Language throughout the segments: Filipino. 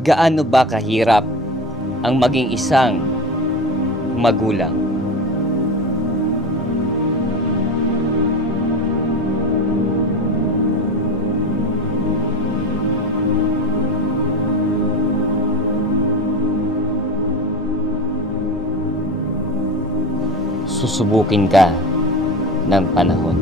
Gaano ba kahirap ang maging isang magulang? Susubukin ka ng panahon.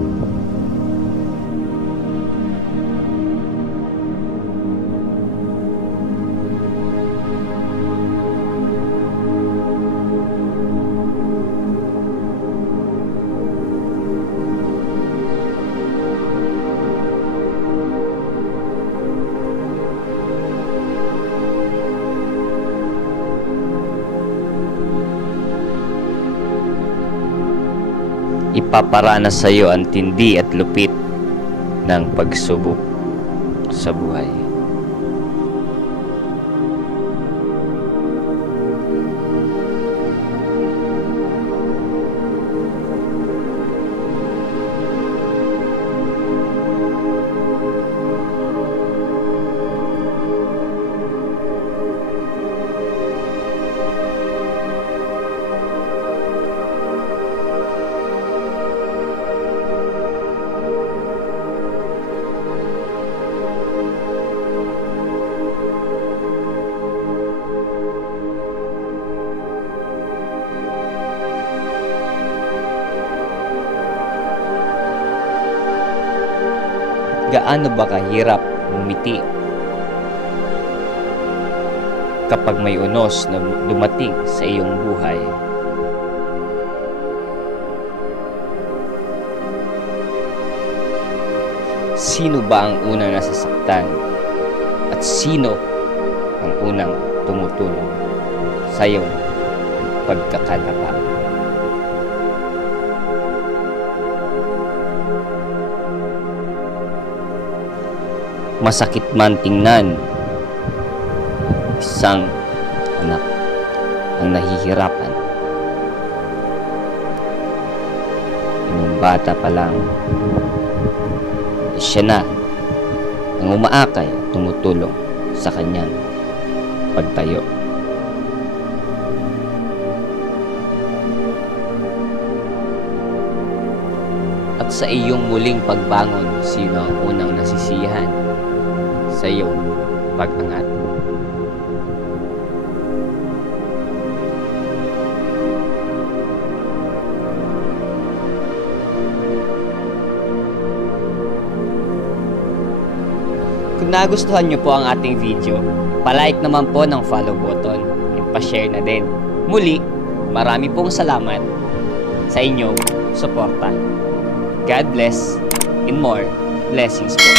Ipaparanas sa iyo ang tindi at lupit ng pagsubok sa buhay. Gaano ba kahirap umiti kapag may unos na dumating sa iyong buhay? Sino ba ang unang nasasaktan at sino ang unang tumutulong sa iyong pagkakalapa? Masakit man tingnan, isang anak ang nahihirapan. Yung bata pa lang, siya na ang umaakay at tumutulong sa kanyang pagtayo. At sa iyong muling pagbangon, sino ang unang nasisiyahan sa iyong pag-angat? Kung nagustuhan nyo po ang ating video, palike naman po ng follow button at pa-share na din. Muli, marami pong salamat sa inyong suporta. God bless and more blessings po.